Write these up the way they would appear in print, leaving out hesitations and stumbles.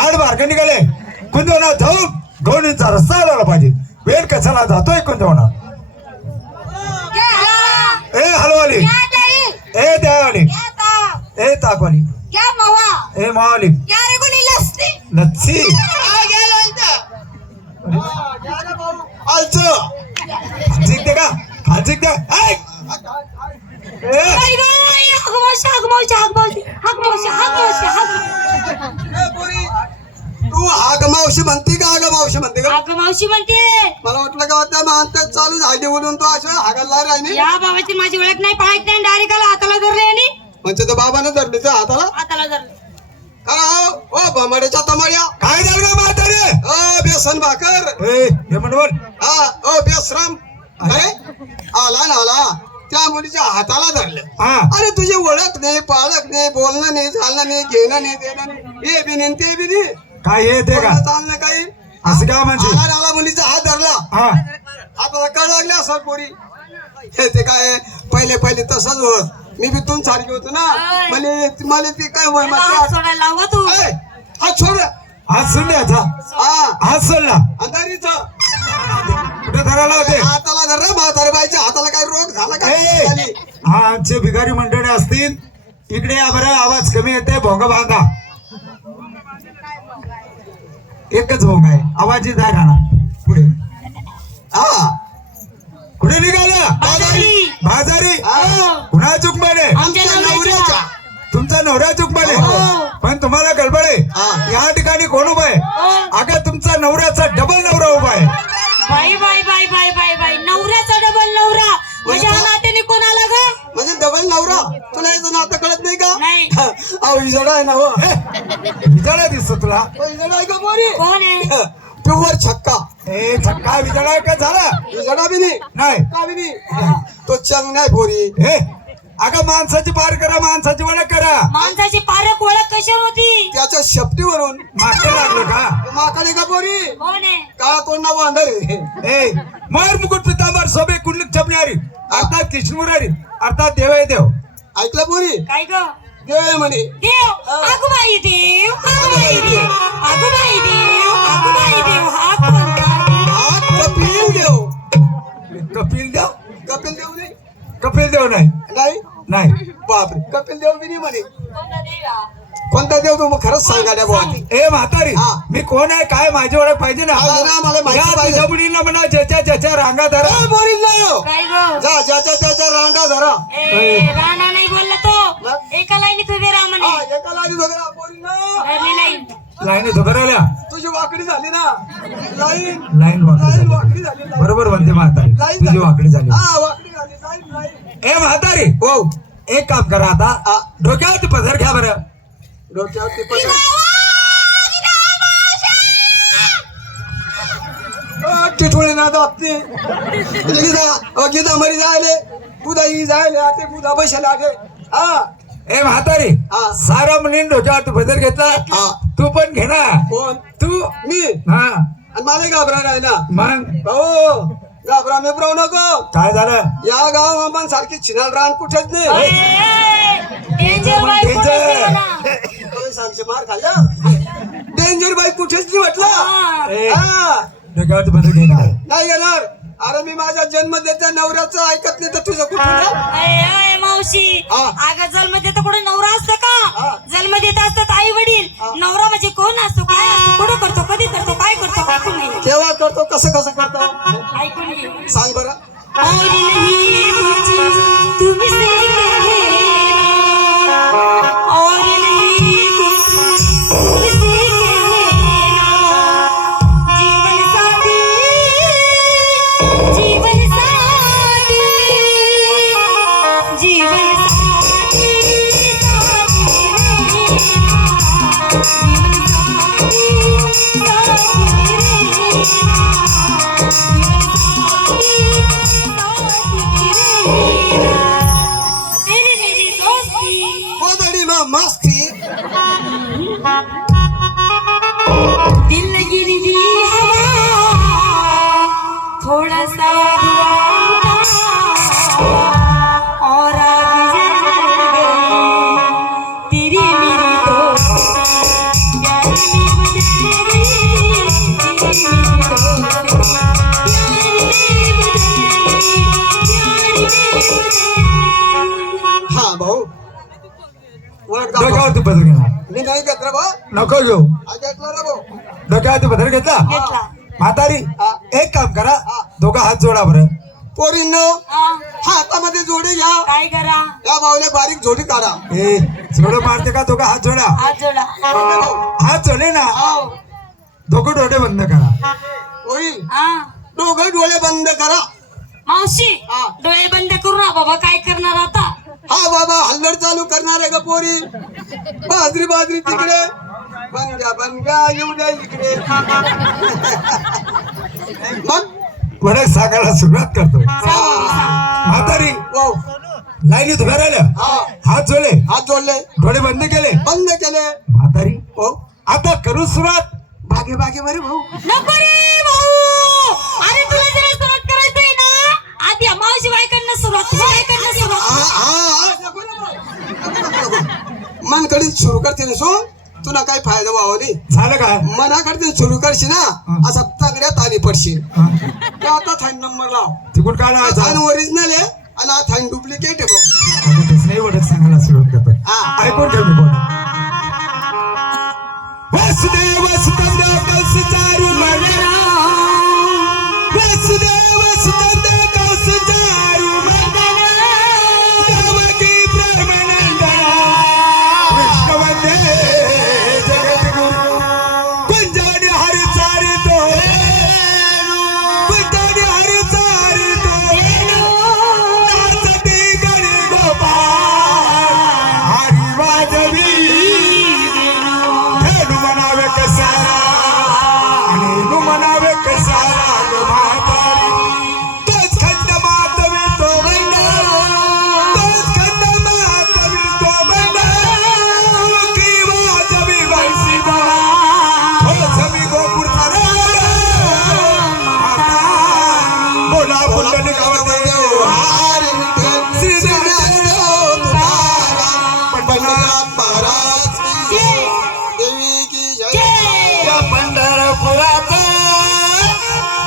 आठ बारके निघाले कुंदवना जाऊन गवणीचा रस्ता आला पाहिजे. वेळ कशाला जातोय कुंदवना. ए हलवाली ए द्यावाली ए ताकवाली ए मावाली लच्छी जिंकते का हा जिंकते. तू आगमावशी म्हणते का आगमावशी म्हणते का मावशी म्हणते. मला वाटलं का त्या मानतात चालू झाली म्हणून तू अशा हागायला राहिली. या बाबाची माझी ओळख नाही पाहत नाही डायरेक्ट हाताला धरले आणि म्हणजे त्या बाबाने धरली त्या हाताला धरले. खरा ओ भमाड्याच्या तमाड्या काय झालं का म्हातारे. बेसन भाकर हे म्हणवर हा ओ बेसराम अरे आला ना आला त्या मुलीच्या हाताला धरलं. हा अरे तुझी ओळख नाही पाळख नाही बोलणं नाही चालणं नाही घेणं नाही देणं नाही हे बी नाही ते बी नाही काय येते का चालणं काही असं काय म्हणजे. आला मुलीचा हात धरला. हा आता कळ लागले असं पोरी हे ते काय पहिले तसंच होत. मी बी तुम सारखी होतो ना मला ते काय सोडायला लावा तू. हा छोड हात सोडल्याचा हा हात सोडला अंधारीच कुठे धरायला होते. हाताला धर म्हातारे बाईच्या हाताला काय रोग झाला काय. हा आमचे भिकारी मंडळी असतील इकडे या बरं. आवाज कमी येते भोंगा भांगा एकच भोंग आहे. आवाज येत आहे का ना पुढे. हा कुठे निघाला बाजारी कुणा चूक म्हणे आमच्या नवऱ्याच्या. तुमचा नवरा चूक म्हणे पण तुम्हाला गडबड आहे. या ठिकाणी कोण उभा आहे. अगं तुमचा नवऱ्याचा डबल नवरा उभा आहे. बाई बाई बाई बाई बाई बाई नवऱ्याचा डबल नवरा म्हणजे हा नात्याने कोण आला ग. म्हणजे डबल नवरा तुला याचं नातं कळत नाही का. नाही अहो विजडा आहे ना हो. विजळा दिसतो तुला. विजडा आहे का पोरी. कोण आहे. प्युअर छक्का. ए छक्का विजळा का झाला विजडा बी नाही का बी नाही. तो चंग नाही पोरी. हे अगं माणसाची पार करा माणसाची ओळख करा. माणसाची पारख ओळख कशावर होती. त्याच्या शेपटीवरून मागं लागलं का माकडे का पोरी. कोण आहे. काळा तोंडा बांधर ए मर मुकुट पितांबर सोबे कुंडलिक छपणारी अर्थात कृष्ण मुरारी अर्थात देव आहे देव. ऐकलं पोरी काय ग. देव आहे म्हणे. देव अगुबाई देव अगुबाई देव अगुबाई देव अगुबाई देव हा कोणता देव. हा कपिल देव. कपिल देव कपिल देव नाही. कपिल देव नाही नाही नाही बापरे कपिल देव बी नाही म्हणे. कोणता देव हा? कोणता देव तू मग खरंच सांगा द्या बुवा. ए म्हातारी हा. मी कोण आहे काय माझी ओळख पाहिजे ना. पाहिजे ना, मला माहिती या पाहिजे. तुझ्या मुलींना म्हणा ज्याच्या रांगा धरा. ए, पोरी जाओ. काय ग. जा ज्याच्या रांगा धरा. ए राणा नाही बोलला तो. एका लाईनीत उभे राहा म्हणे. हा, एका लाईनीत उभे राहा, पोरींनो. धरली लाईन. लाईनीत उभं राहिल्या तुझी वाकडी झाली ना. लाईन लाईन वाकडी वाकडी झाली. लाईन. बरोबर म्हणते म्हातारी लाईन तुझी झाली. वाकडी झाली. हा वाकडी झाली. लाईन. ए म्हातारी हो एक काम करा आता हा. डोक्यावरती पदर घ्या बरं. डोक्यावरती पकड. टिटोळे ना दाबते. गीता मरी जायले बुधा ही जायले आता बुधा बसेला आगे. हा ए म्हातारी हा. सारा मुलींनी डोक्यावरती पदर घेतला हा. तू पण घे ना. कोण तू मी. हा आणि मला घाबरा नाही ना मग भाऊ. घाबरा मेबराव नको. काय झालं. या गाव आम्हाला सारखी छिनाल रान कुठेच नाही. डेंजर बाई कोण आहे मला? सांगचे मार खाल्ला. डेंजर बाई कुठेच नाही म्हटलं. हा. ए, हा. डोक्यावरती पदर घेणार नाही येणार. अरे मी माझ्या जन्म देत्या नवऱ्याचं ऐकत नाही तर तुझं कुठून ना? अय मावशी हा. अगं जन्म देत कुठे नवरा असतं हा. का. जन्म देत असतात आई वडील. नवरा म्हणजे कोण असतो काय असतो कुठं करतो कधी करतो काय करतो ऐकून घे. केव्हा करतो कसं करतो ऐकून घे. सांग बरं. और नहीं कुछ तुमसे कहना और नहीं कुछ तुमसे कहना जीवन साथी जीवन साथी जीवन साथी साथी रे जीवन साथी साथी रे तेरी मेरी दोस्ती गोदडी में मस्ती. दिल लगी दी हवा थोड़ा सा हुआ और आग जल गई तेरी मेरी दोस्ती प्यार में नको घेऊ हा घेतला रे भाऊ. डोक्यात पदर घेतला घेतला म्हातारी हा. एक काम करा दोघं हात जोडा बरं पोरींनो हा, हातामध्ये जोडी घ्या. काय करा या बावले बारीक जोडी काढा. ए जोड मारते का दोघं हात जोडा हात जोडा हात जोडले ना हो दोघं डोळे बंद करा होईल. हा दोघं डोळे बंद करा. मावशी हा. डोळे बंद करू ना बाबा काय करणार आता हा बाबा हल्लड चालू करणार आहे का पोरी. बाजरी बाजरी तिकडे बन घ्या येऊ द्या इकडे. मग परत सांगायला सुरुवात करतो सांग, सांग. म्हातारी वाव. लाईनीत उभ्या राहिल्या हा हात जोडले हात जोडले डोळे बंद केले बंद केले. म्हातारी हो आता करू सुरुवात भागे भागे बरे भाऊ. नको रे भाऊ अरे तुला जरा सुरुवात करायचंय ना आधी मावशी बायकडनं सुरुवात तुझ्या बायकडनं सुरुवात मन कडे सुरू करते ना सो तुला काही फायदा व्हावा नाही. झालं काय मनाकडे सुरू करशील ना असा तगड्यात आली पडशील. तर आता थाईन नंबर लाव. तिकडून काय लावायचं थाईन ओरिजिनल आहे आणि हा थाईन डुप्लिकेट आहे भाऊ. आता दुसऱ्याही वडक सांगायला सुरुवात करतो हा. ऐकून ठेव मी कोण वसुदेव वसुदेव कौस चारू मंडळा वसुदेव वसुदेव कौस चारू मंडळा देवकी प्रेमानंदना कृष्ण वंदे जगद्गुरु कुंजवनी हरी चारी तो कुंजवनी हरी चारी तो नाचती गणी गोपाळ हरी वाजवी धेनु म्हणावे कसारा आणि नु म्हणावे कसारा ग म्हातारी तोच खंड मातवी तो मंडळ तोच खंड मातवी तो मंडळ की वाजवी वंशीधरा तोच मी गोपुरचा राजा बोला पुंडलिक गावदेव हरी विठ्ठल श्री ज्ञानदेव तुकाराम पंढरनाथ महाराज की जय. देवी की जय. या पंढरपुराचा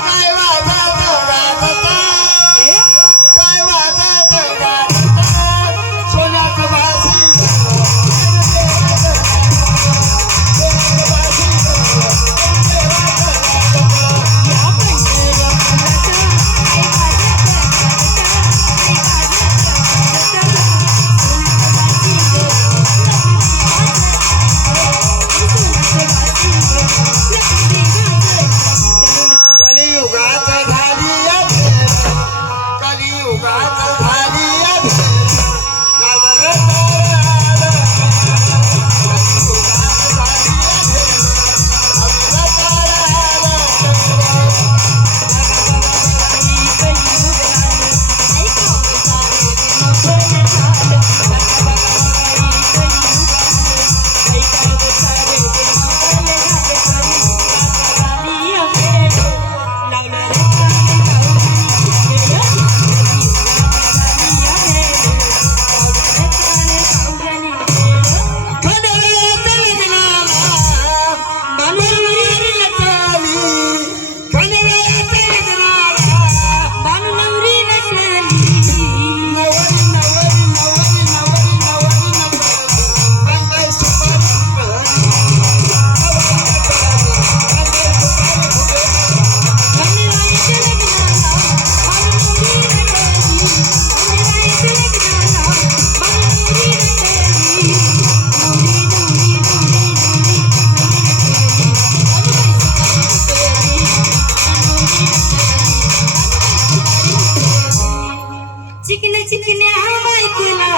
काय वाजाचं गाजतं, काय वाजाचं गाजतं, सोन्याचं बाजी कलियुगाचं झाली या भेट, कलियुगाचं झाली या भेट. गावर ताराला, कलियुगाचं झाली या भेट. गावर ताराला, खंडोबाच्या लग्नाला बानुनवरी नटली, खंडोबाच्या लग्नाला बानुनवरी नटली नवरी नवरी नवरी नवरी नवरी नटली. अंगाई सुपारी फुटली, नवरी नटली, अंगाई सुपारी फुटली. चिकन चिकन्या बायकुला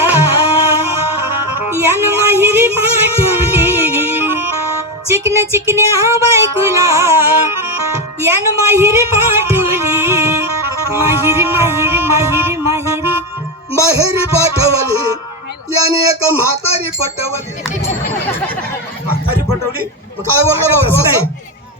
यान माहिरी पाठवली चिकन चिकन्या बायकुला यान माहिरी पाठवली माहिरी माहिरी माहिरी माहिरी माहेरी पाठवली याने एक म्हातारी पटवली. म्हातारी पटवली काय बोललो भाऊ तसं तू नाही. असं?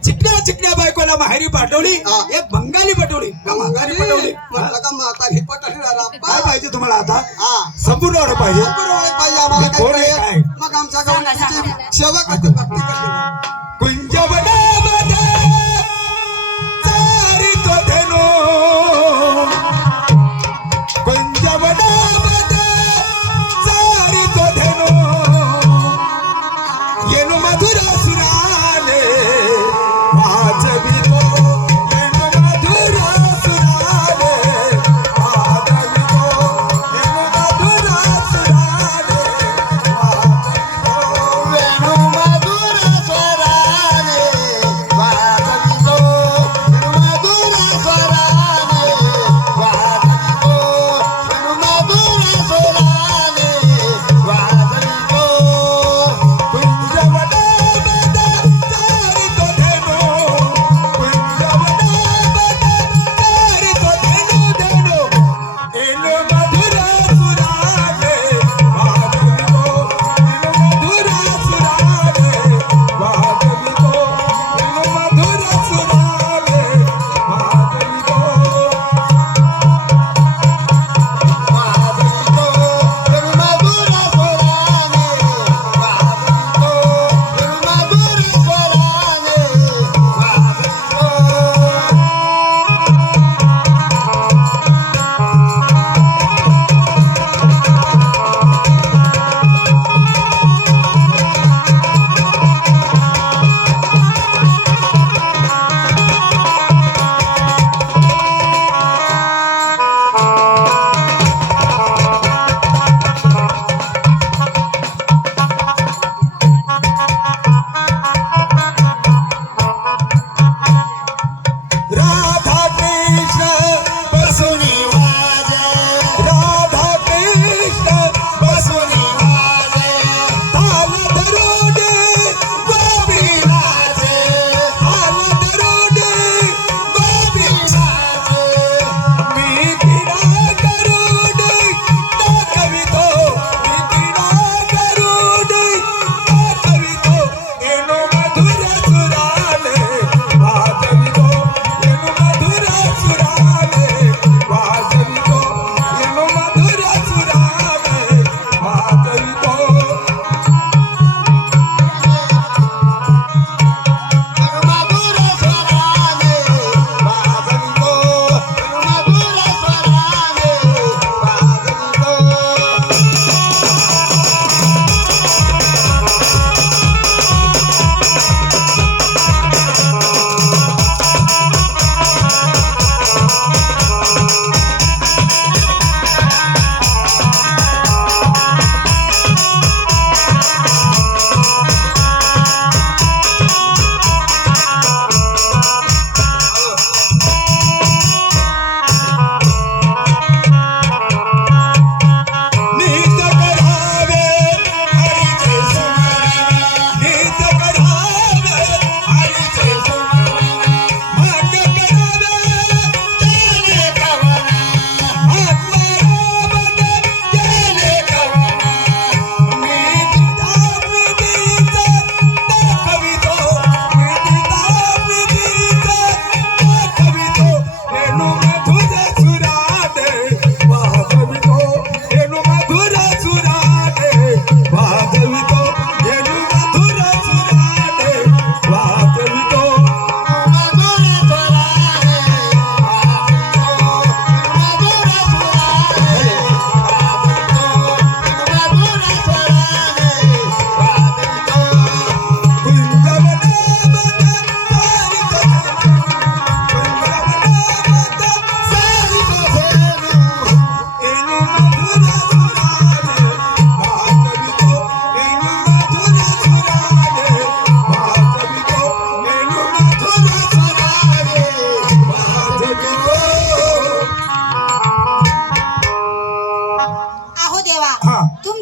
चिकन्या चिकन्या बायकोला माहेरी पाठवली हा. एक बंगाली पटवली का म्हातारी पटवली म्हटलं का म्हातारी पटवली काय पाहिजे तुम्हाला आता हा संपूर्ण ऑर्डर पाहिजे बरोबर पाहिजे आम्हाला कोण काय आहे, पाहिजे? काय? मग आमच्या सांगा, गावाची सांगा. सेवा करते भक्ती करते. कुंज वनामध्ये चारी तो धेनू, कुंज वनामध्ये चारी तो धेनू, येणू मधुर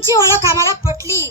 तुमची ओळख आम्हाला पटली